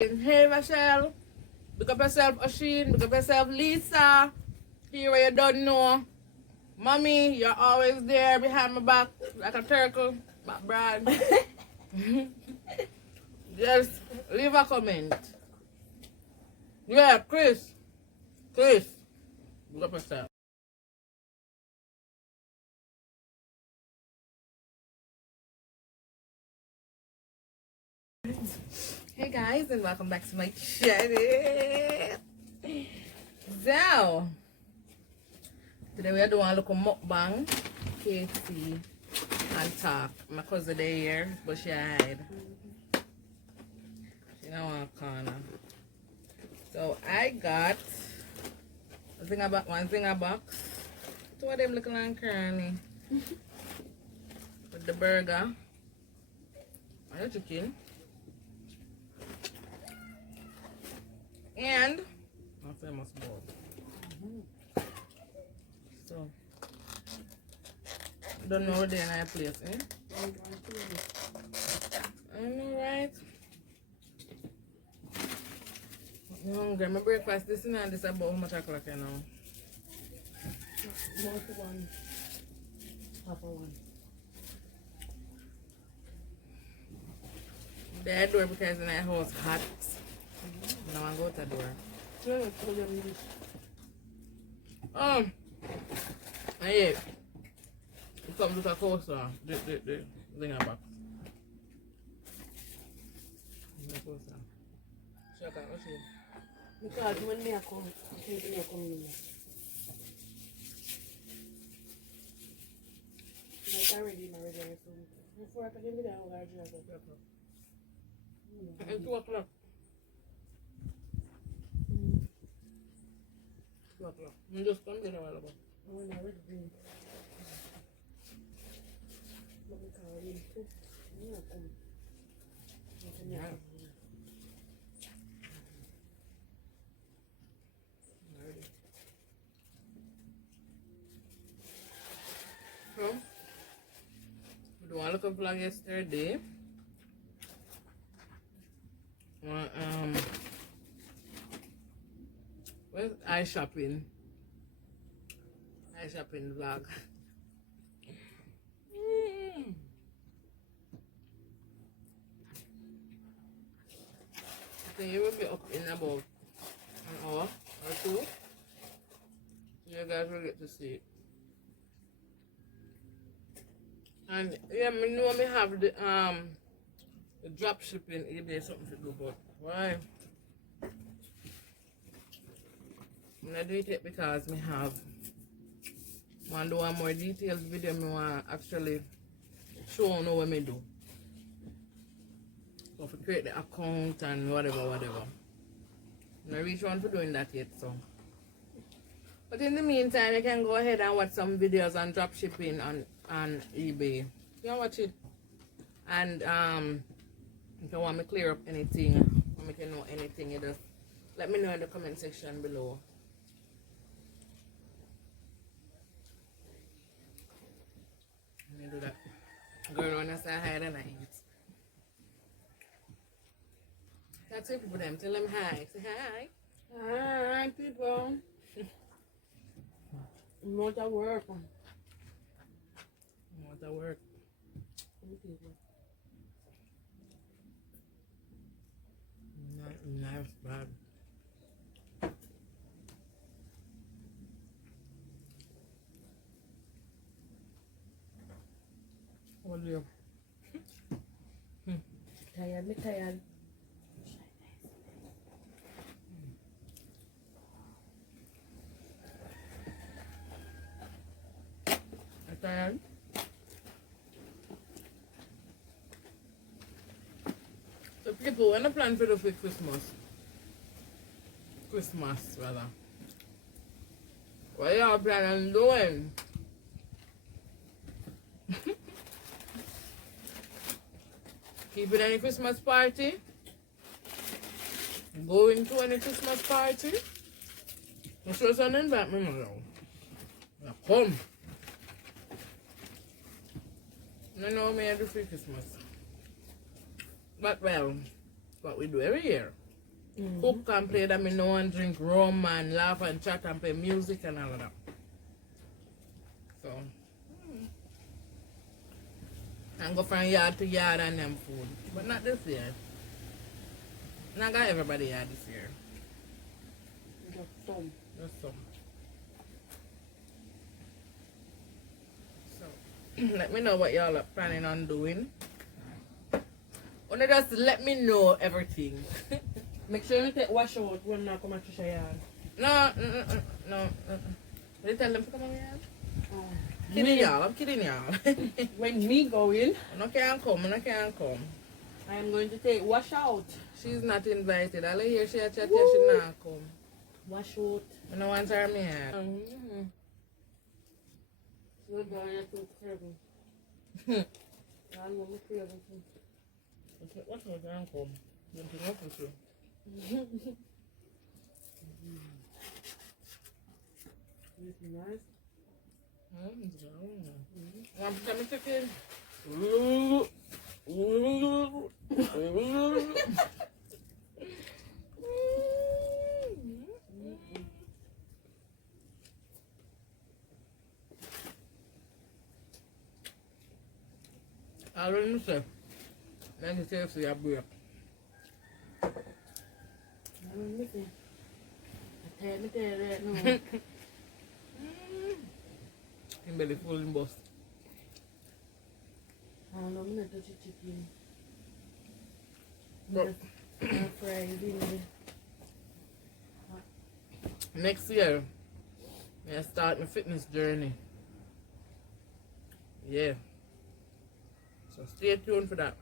Hey Rachel, pick up yourself Oshin, pick up yourself Lisa. Here where you don't know. Mommy, you're always there behind my back like a turtle, back brand. Just leave a comment. Yeah, Chris, pick up yourself. Hey guys, and welcome back to my channel. So, today we are doing a little mukbang, KFC, and talk. My cousin there here, but she hide. She don't want a corner. So I got one thing a box. Two of them looking like curly. With the burger and the chicken. And my famous bowl. So don't know where they're in our place, eh? I know, right? I'm hungry. My breakfast this and this about how much o'clock you know. More to one. Half a one. The door because in our house hot. Now I go to the door. Hey, it comes with a coaster. The thing about. The coaster. Check out what's it. Because when me come, I think me come in. Like already, so before I can give me that whole idea of It's 2 o'clock. 2 o'clock. You just come there a while ago. when I already been. But we can't really cook. Yeah. So, we do a little vlog yesterday. Where's eye shopping? Eye shopping vlog. I think it will be up in about an hour or two. You guys will get to see it. And yeah, me know me have the drop shipping eBay something to do, but why? I do it yet because me have want to do a more detailed video. Me want actually show you what me do. So if I create the account and whatever. I reach on for doing that yet, so. But in the meantime, you can go ahead and watch some videos on drop shipping on eBay. You can watch it. And if you want me to clear up anything, or make you know anything, you just let me know in the comment section below. Let me do that. Girl, when I say hi, then I eat. That's it, people. Them tell them hi. Say hi. Hi, people. More to work. More to work. Nice, bad. What do you? Tired, me tired. Tired? So people, when I plan for the Christmas rather, what y'all planning on doing? Keeping any Christmas party? Going to any Christmas party? I'm sure something back me now. Come. I know me I do free Christmas. But well, what we do every year. Cook and play that me know and drink rum and laugh and chat and play music and all of that. So, and go from yard to yard and them food. But not this year. Not got everybody yard this year. Just some. Just some. So, let me know what y'all are planning on doing. Only just let me know everything. Make sure you take wash out when I come at Trisha yard. No. Will you tell them to come on yard? Oh. Kidding y'all, I'm kidding y'all. When me go in, I can't come. I am going to take wash out. She's not invited. I'll hear she a chat here, she not come. Wash out. I don't want her me here. So down here to terrible. I know me crazy too. What's my damn come? Don't you know for sure? This is nice. Want to tell me chicken? I don't say. Jamaican KFC a break. I don't miss it. I tell me that no. Him belly full in bust. I don't know, I'm not touching chicken. But I'm fried in next year, I start my fitness journey. Yeah. So stay tuned for that.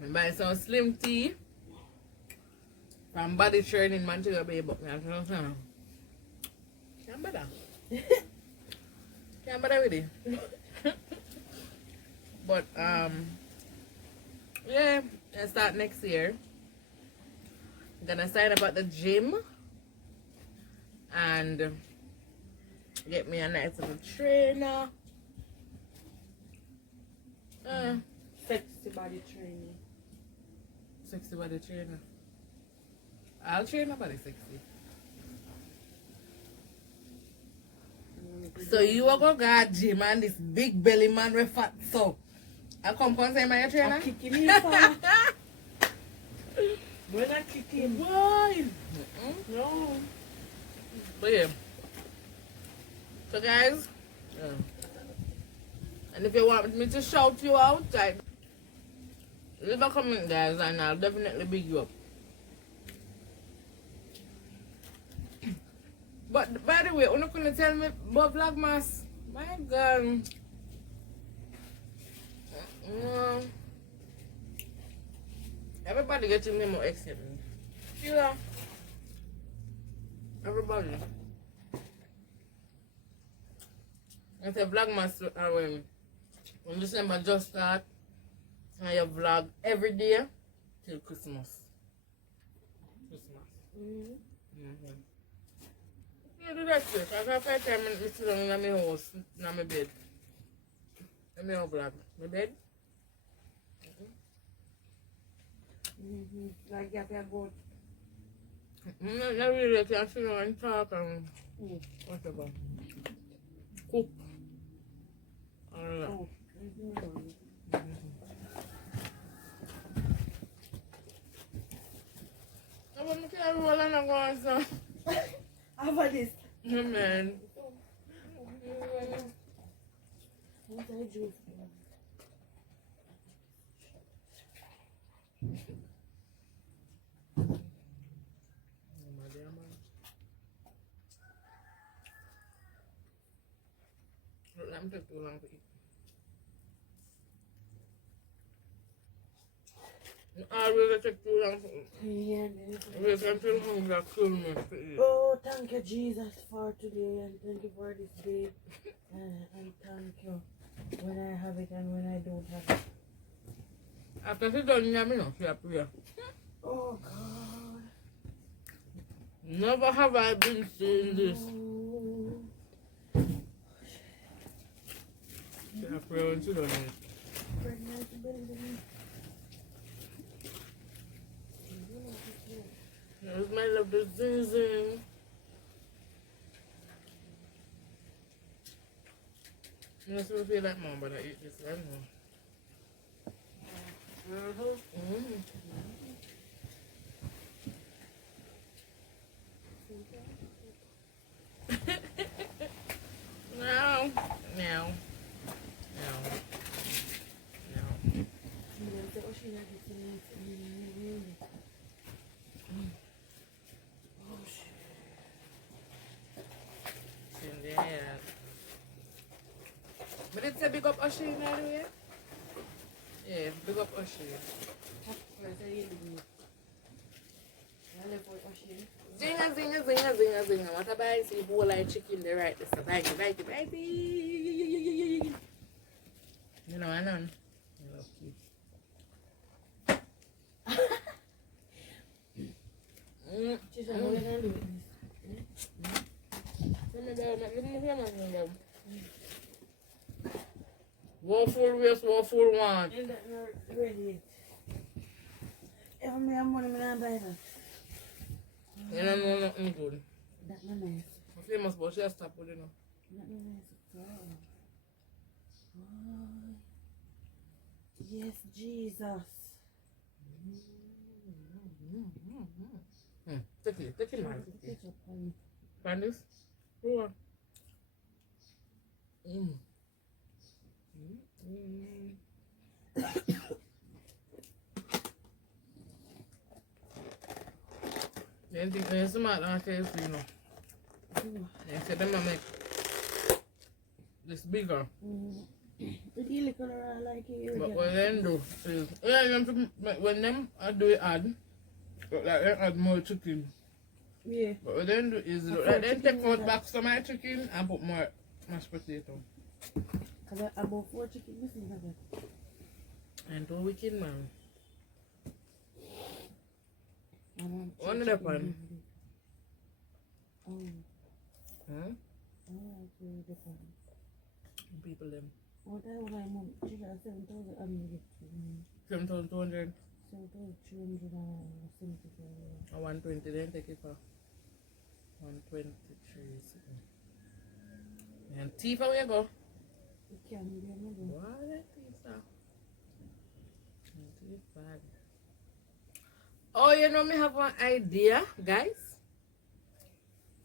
And buy some slim tea from Body Training Manchester Bay, but I don't know. Can't bother. Can't bother with it. But yeah, I start next year. I'm gonna sign up at the gym and get me a nice little trainer. sexy body training. Sexy body trainer. I'll train a body sexy. So you are going to go gym and this big belly man with fat so I come say my trainer? I'm kicking him far. We're not kicking. Why? No. But yeah. So guys, and if you want me to shout you out, like, leave a comment guys and I'll definitely big you up. But by the way, you're not gonna tell me about Vlogmas. My God. Everybody getting me more except me. Sheila. Everybody. I say Vlogmas when December just start and you vlog every day till Christmas. Yeah, do that shit. I got 5 minutes to sit down in my house, in my bed. Let me vlog. My bed? Like that, I go. Not really. I can sit down and talk and whatever. Cook. All that. Oh. I want to carry all and I go on so. How about this? Yeah, man. What I do? Let me take too long to eat. I really take too long to eat. Yeah, I really can feel hungry and kill me to eat. oh, thank you, Jesus, for today, and thank you for this day, and thank you when I have it and when I don't have it. After she done, you know, she a prayer. Oh, God. Never have I been seeing this. Oh. She I pray when she don't eat. Pregnancy belly. There's my love, the zing zing. I still feel like mom, but I eat this right now. No. No. No. No. Yeah. But it's a big up Oshie by the way. Yeah, big up Oshie. Zinga, zinga, zinga, zinga, zinga. What about I see bowl like chicken there right this? Bite it, bite it, bite it. You know, I know. I love kids. One full waist, one full one. And that not ready. If me have money, me not buy that. You don't know nothing good. That not nice. I'm famous, but she has to put it on. That not nice at all. Oh. Yes, Jesus. Take it, man. Ketchup on. Find this? Go on. Then think there's some out on KFC, you know. They said them make this bigger. It really color like it. But what they do is, yeah, you have to make, when them do it add, look like they add more chicken. Yeah. But what they do is, look like they take out back some of my chicken and put more mashed potato. Because I bought 4 chicken missing like that. And 2 wicked man. One of the pan. Oh. Huh? Oh, okay, the pan. People them. What I want, mom, she got 7,000 and 7,200 7,374. or 120, then take it for 123. And tea for where you go? It can be another. What that tea, sir? Tea bag. Oh, you know me have one idea, guys.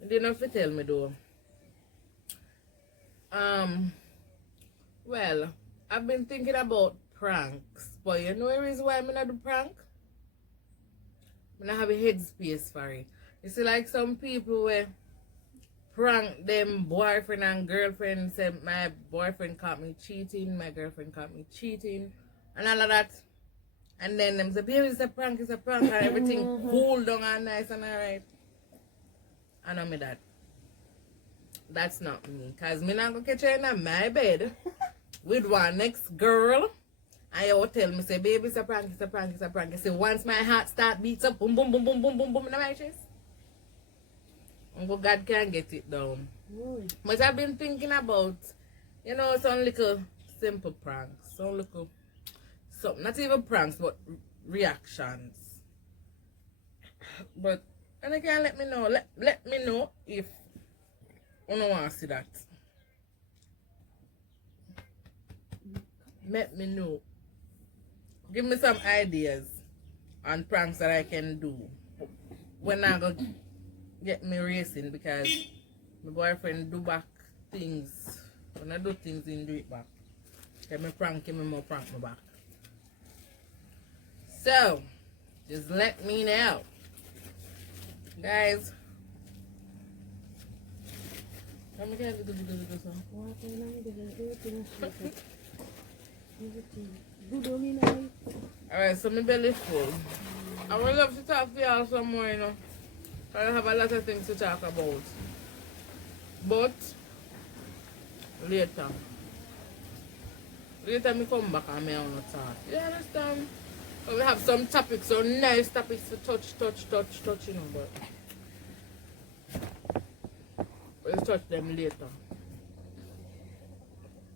You didn't have to tell me though. Well, I've been thinking about pranks, but you know the reason why I'm not do prank? I have a headspace for it. You see, like some people where prank them boyfriend and girlfriend, say my boyfriend caught me cheating, my girlfriend caught me cheating, and all of that. And then them say, baby, it's a prank, and everything cool down and nice and alright. I know me that. That's not me. Because me not going to catch her in my bed with one next girl. And you will tell me, say, baby, it's a prank, it's a prank, it's a prank. You say, once my heart start beats up, boom, boom, boom, boom, boom, boom, boom, in my chest. Uncle God can get it down. But I've been thinking about, you know, some little simple pranks. Some little, not even pranks, but reactions. But, and they can let me know. Let me know if you don't want to see that. Let me know. Give me some ideas on pranks that I can do when I go get me racing, because my boyfriend do back things. When I do things, he do it back. Get me prank him, more prank me back. So, just let me know. Guys. Alright, so my belly full. I would love to talk to y'all some more, you know. I have a lot of things to talk about. But later. Later me come back and I want to talk. You understand? So we have some topics, some nice topics to touch, you know, but we'll touch them later.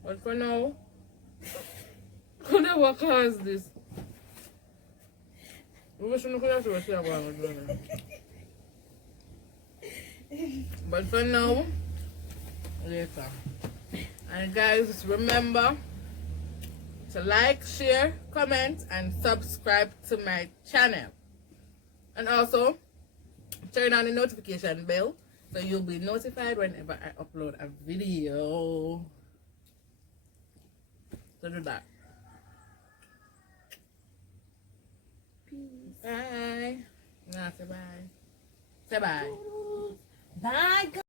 But for now, Whatever caused this? We shouldn't have to see what I'm doing. But for now, later. And guys, remember to like, share, comment, and subscribe to my channel. And also, turn on the notification bell so you'll be notified whenever I upload a video. So do that. Peace. Bye. Nah, say bye. Say bye. Bye, guys.